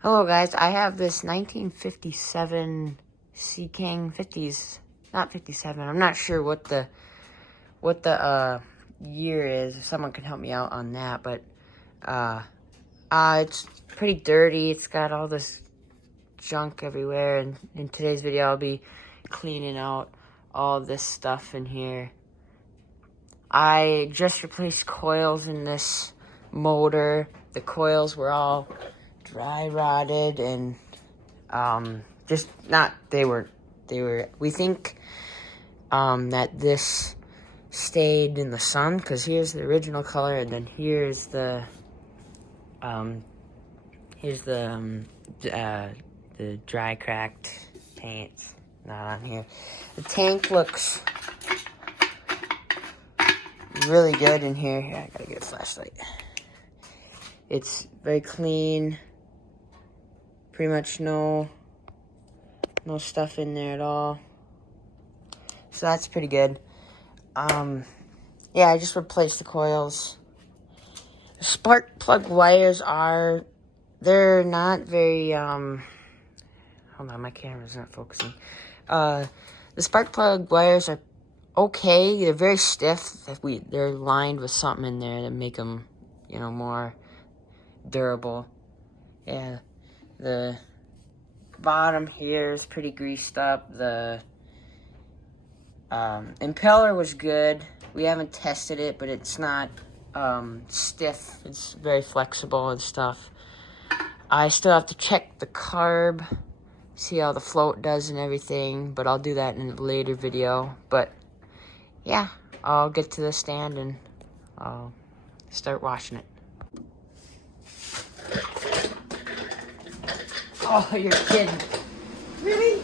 Hello guys, I have this 1957 Sea King 50s, not 57. I'm not sure what the year is. If someone can help me out on that, but it's pretty dirty. It's got all this junk everywhere, and in today's video I'll be cleaning out all this stuff in here. I just replaced coils in this motor. The coils were all dry rotted and we think that this stayed in the sun, because here's the original color, and then here's the dry cracked paint. Not on here. The tank looks really good in here. Here, I gotta get a flashlight. It's very clean. Pretty much no stuff in there at all. So that's pretty good. Yeah, I just replaced the coils. The spark plug wires they're not very, hold on, my camera's not focusing. The spark plug wires are okay. They're very stiff. They're lined with something in there to make them, more durable. Yeah. The bottom here is pretty greased up. The impeller was good. We haven't tested it, but it's not stiff. It's very flexible and stuff. I still have to check the carb, see how the float does and everything, but I'll do that in a later video. But yeah, I'll get to the stand and I'll start washing it. Oh, you're kidding. Really?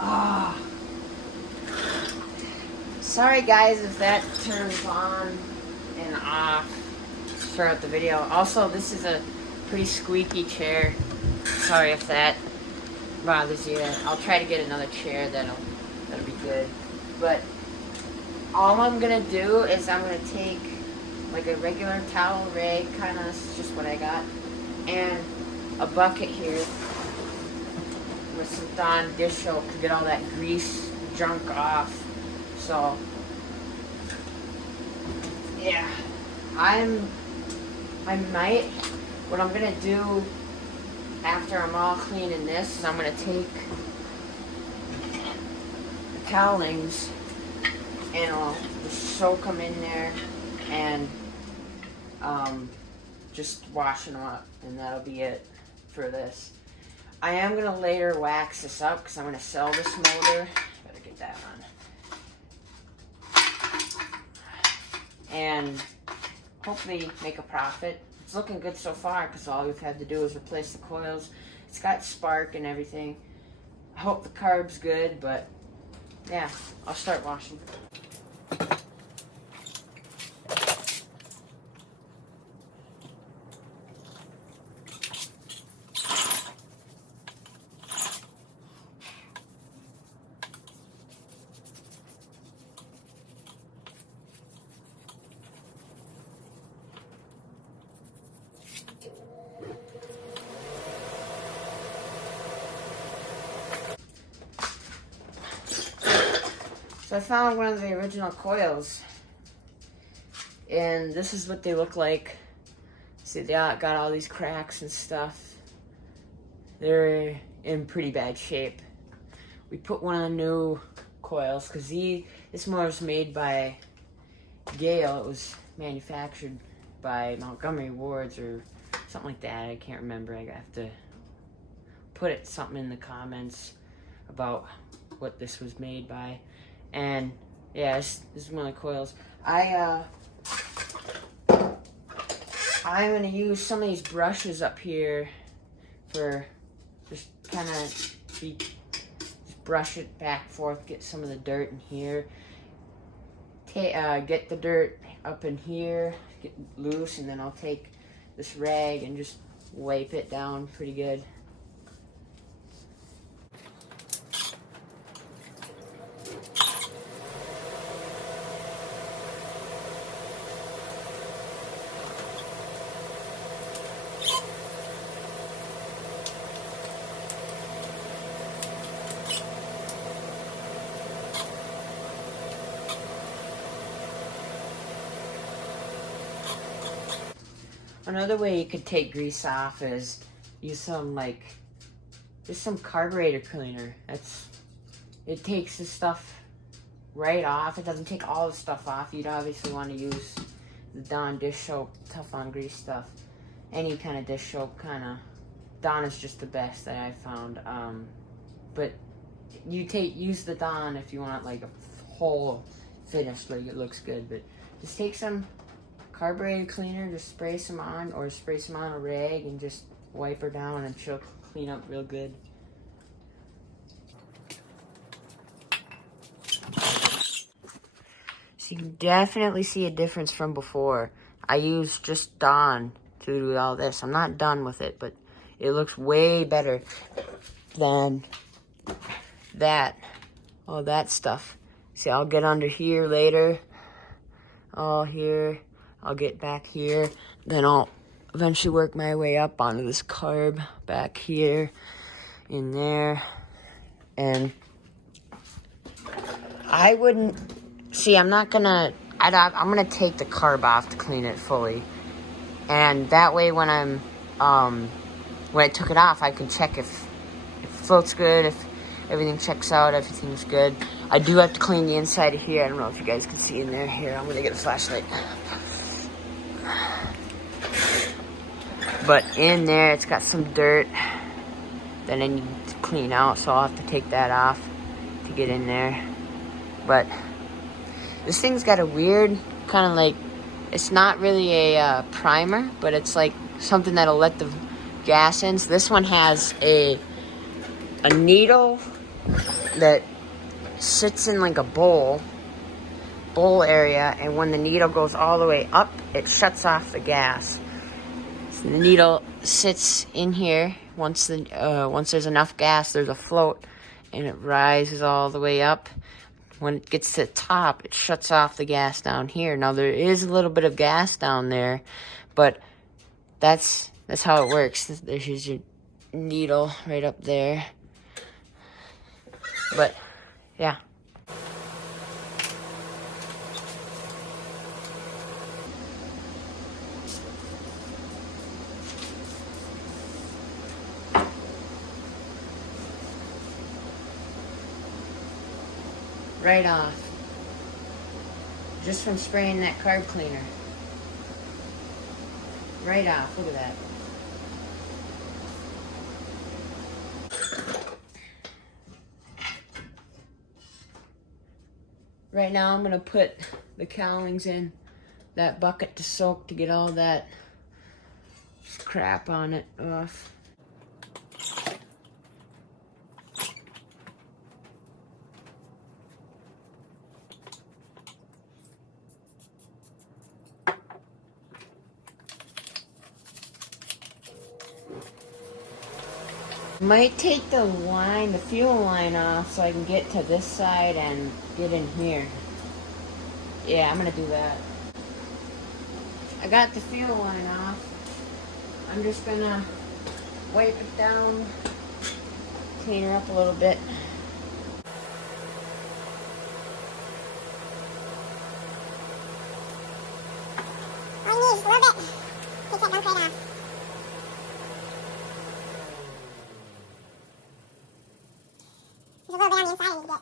Ah. Sorry guys if that turns on and off throughout the video. Also, this is a pretty squeaky chair. Sorry if that bothers you. I'll try to get another chair that'll be good. But all I'm gonna do is I'm gonna take like a regular towel rag, kind of, this is just what I got, and a bucket here with some Dawn dish soap to get all that grease junk off. So yeah, what I'm gonna do after I'm all cleaning this is I'm gonna take the towelings and I'll just soak them in there and just washing them up, and that'll be it for this. I am going to later wax this up because I'm going to sell this motor. Better get that on. And hopefully make a profit. It's looking good so far because all we've had to do is replace the coils. It's got spark and everything. I hope the carb's good, but yeah, I'll start washing. So I found one of the original coils, and this is what they look like. See, they got all these cracks and stuff. They're in pretty bad shape. We put one of the new coils because this motor was made by Gale. It was manufactured by Montgomery Wards or something like that. I can't remember. I have to put something in the comments about what this was made by. And yeah, this is one of the coils. I'm gonna use some of these brushes up here for just kind of just brush it back and forth, get some of the dirt in here. Get the dirt up in here, get loose, and then I'll take this rag and just wipe it down pretty good. Another way you could take grease off is use some just some carburetor cleaner. It takes the stuff right off. It doesn't take all the stuff off. You'd obviously want to use the Dawn dish soap, tough on grease stuff. Any kind of dish soap, Dawn is just the best that I've found. But use the Dawn if you want like a whole finish, like it looks good. But just take some carburetor cleaner, just spray some on, or spray some on a rag and just wipe her down and she'll clean up real good. So you can definitely see a difference from before. I used just Dawn to do all this. I'm not done with it, but it looks way better than all that stuff. See, I'll get under here later. All here. I'll get back here. Then I'll eventually work my way up onto this carb back here, in there. And I wouldn't, see, I'm gonna take the carb off to clean it fully. And that way when when I took it off, I can check if it floats good, if everything checks out, everything's good. I do have to clean the inside of here. I don't know if you guys can see in there. Here, I'm gonna get a flashlight. But in there, it's got some dirt that I need to clean out, so I'll have to take that off to get in there. But this thing's got a weird kind of like, it's not really a primer, but it's like something that'll let the gas in. So this one has a needle that sits in like a bowl area, and when the needle goes all the way up, it shuts off the gas. So the needle sits in here. Once there's enough gas, there's a float, and it rises all the way up. When it gets to the top, it shuts off the gas down here. Now there is a little bit of gas down there, but that's how it works. There's your needle right up there. But yeah. Right off. Just from spraying that carb cleaner. Right off. Look at that. Right now I'm going to put the cowlings in that bucket to soak to get all that crap on it off. Might take the fuel line off so I can get to this side and get in here. Yeah, I'm gonna do that. I got the fuel line off. I'm just gonna wipe it down, clean her up a little bit. All you need is a little bit. Take that gunk right off. There's a little bit on the inside I need to get.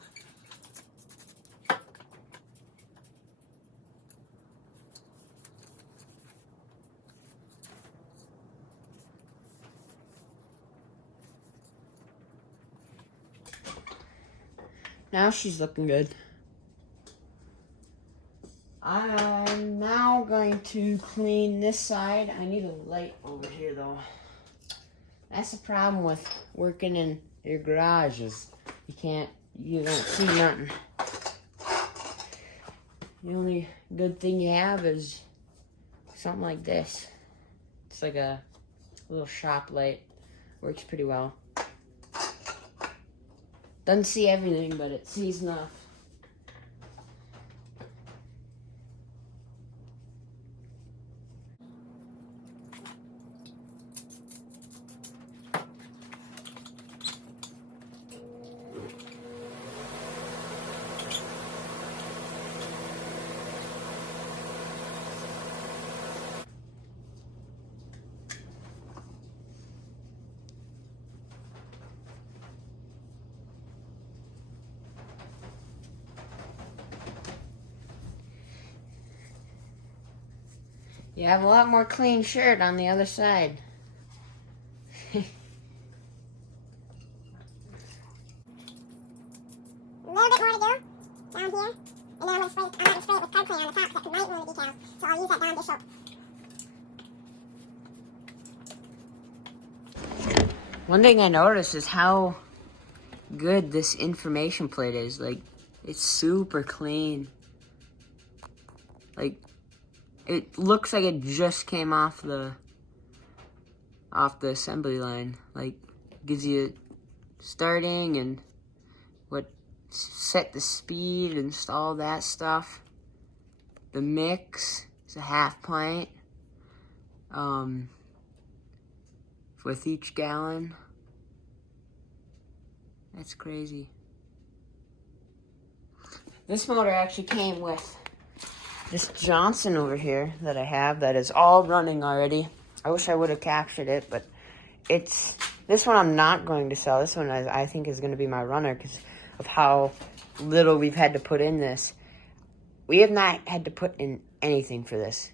Now she's looking good. I'm now going to clean this side. I need a light over here though. That's the problem with working in your garages. You don't see nothing. The only good thing you have is something like this. It's like a little shop light. Works pretty well. Doesn't see everything, but it sees enough. You have a lot more clean shirt on the other side. A little bit more to go down here. And then I'm going to spray it with card clean on the top because that might ruin the decals. So I'll use that Dawn dish soap. One thing I noticed is how good this information plate is. Like, it's super clean. Like, it looks like it just came off the assembly line. Like, gives you starting and what set the speed and all that stuff. The mix is a half pint with each gallon. That's crazy. This motor actually came with this Johnson over here that I have that is all running already. I wish I would have captured it, but this one I'm not going to sell. This one I think is going to be my runner because of how little we've had to put in this. We have not had to put in anything for this.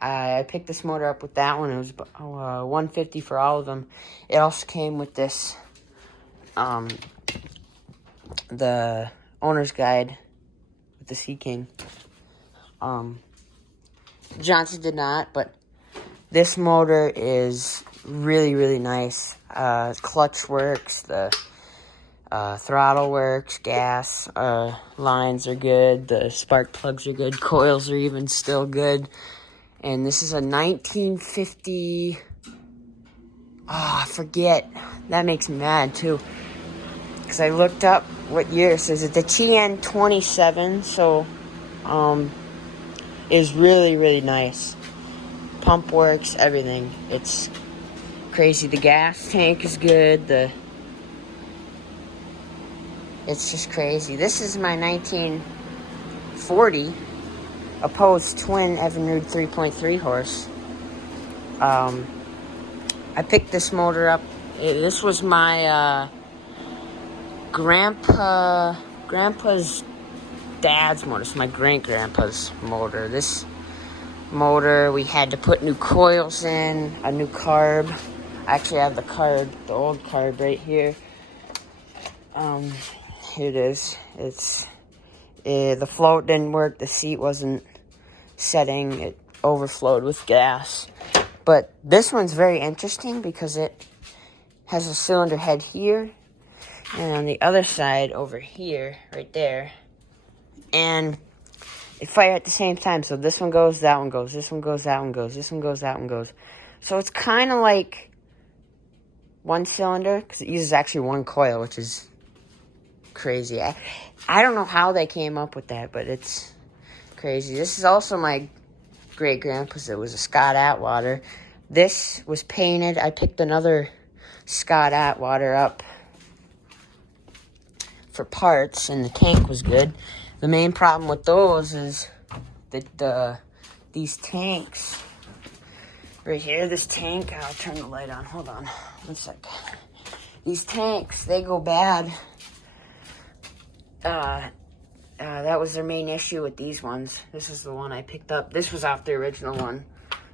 I picked this motor up with that one. It was $150 for all of them. It also came with this, the owner's guide with the Sea King. Johnson did not, but this motor is really, really nice. Clutch works, the throttle works, gas lines are good, the spark plugs are good, coils are even still good. And this is a 1950, I forget. That makes me mad too. Because I looked up what year it says. It's a TN27, so is really, really nice. Pump works, everything. It's crazy. The gas tank is good. It's just crazy. This is my 1940 opposed twin Evinrude 3.3 horse. I picked this motor up. This was my grandpa's dad's motor. It's my great-grandpa's motor. This motor, we had to put new coils in, a new carb. I actually have the carb, the old carb right here. Here it is. The float didn't work. The seat wasn't setting. It overflowed with gas. But this one's very interesting because it has a cylinder head here. And on the other side over here, right there. And they fire at the same time. So this one goes, that one goes. This one goes, that one goes. This one goes, that one goes. So it's kind of like one cylinder because it uses actually one coil, which is crazy. I don't know how they came up with that, but it's crazy. This is also my great-grandpa's. It was a Scott Atwater. This was painted. I picked another Scott Atwater up for parts, and the tank was good. The main problem with those is that these tanks right here, this tank, I'll turn the light on. Hold on 1 sec. These tanks, they go bad. That was their main issue with these ones. This is the one I picked up. This was off the original one,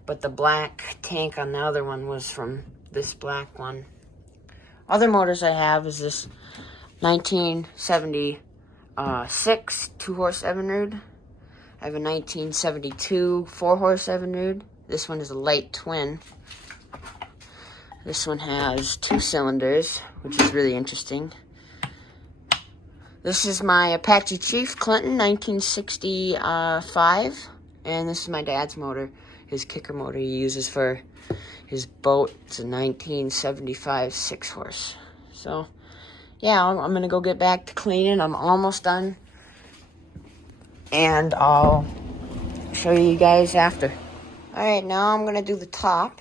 but the black tank on the other one was from this black one. Other motors I have is this 1976 2-horse Evinrude. I have a 1972 4-horse Evinrude. This one is a light twin. This one has 2 cylinders, which is really interesting. This is my Apache Chief Clinton 1965, and this is my dad's motor, his kicker motor he uses for his boat. It's a 1975 6-horse. So, yeah, I'm going to go get back to cleaning. I'm almost done, and I'll show you guys after. Alright, now I'm going to do the top,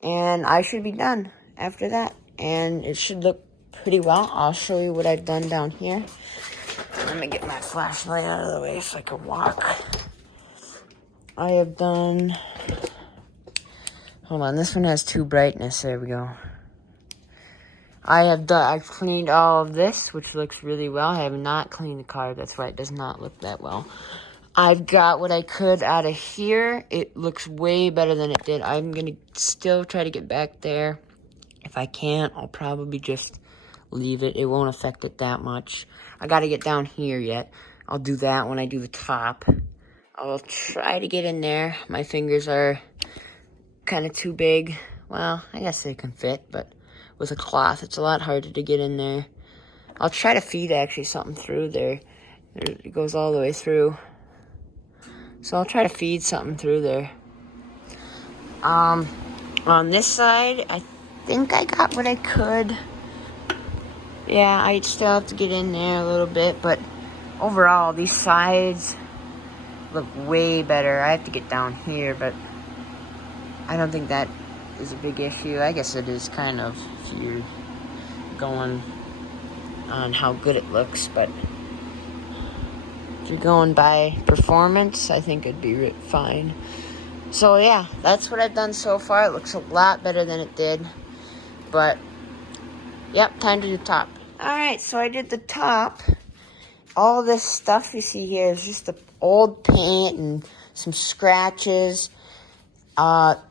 and I should be done after that, and it should look pretty well. I'll show you what I've done down here. Let me get my flashlight out of the way so I can walk. I have done... Hold on, this one has 2 brightness. There we go. I've cleaned all of this, which looks really well. I have not cleaned the carb. That's why it does not look that well. I've got what I could out of here. It looks way better than it did. I'm going to still try to get back there. If I can't, I'll probably just leave it. It won't affect it that much. I got to get down here yet. I'll do that when I do the top. I'll try to get in there. My fingers are kind of too big. Well, I guess they can fit, but with a cloth, it's a lot harder to get in there. I'll try to feed actually something through there. It goes all the way through. So I'll try to feed something through there. On this side, I think I got what I could. Yeah, I still have to get in there a little bit, but overall, these sides look way better. I have to get down here, but I don't think that is a big issue. I guess it is kind of if you're going on how good it looks, but if you're going by performance, I think it'd be fine. So yeah, that's what I've done so far. It looks a lot better than it did, but yep, time to do the top. Alright, so I did the top. All this stuff you see here is just the old paint and some scratches.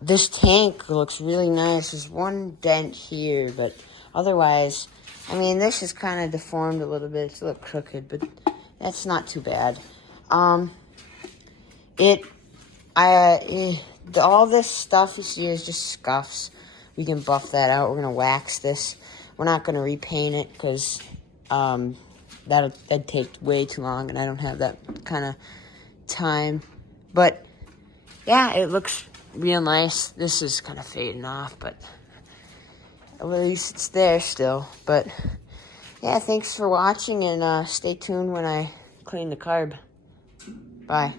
This tank looks really nice. There's one dent here, but otherwise, I mean, this is kind of deformed a little bit. It's a little crooked, but that's not too bad. All this stuff you see is just scuffs. We can buff that out. We're gonna wax this. We're not gonna repaint it because that'd take way too long, and I don't have that kind of time. But yeah, it looks real nice. This is kind of fading off, but at least it's there still. But yeah, thanks for watching, and stay tuned when I clean the carb. Bye.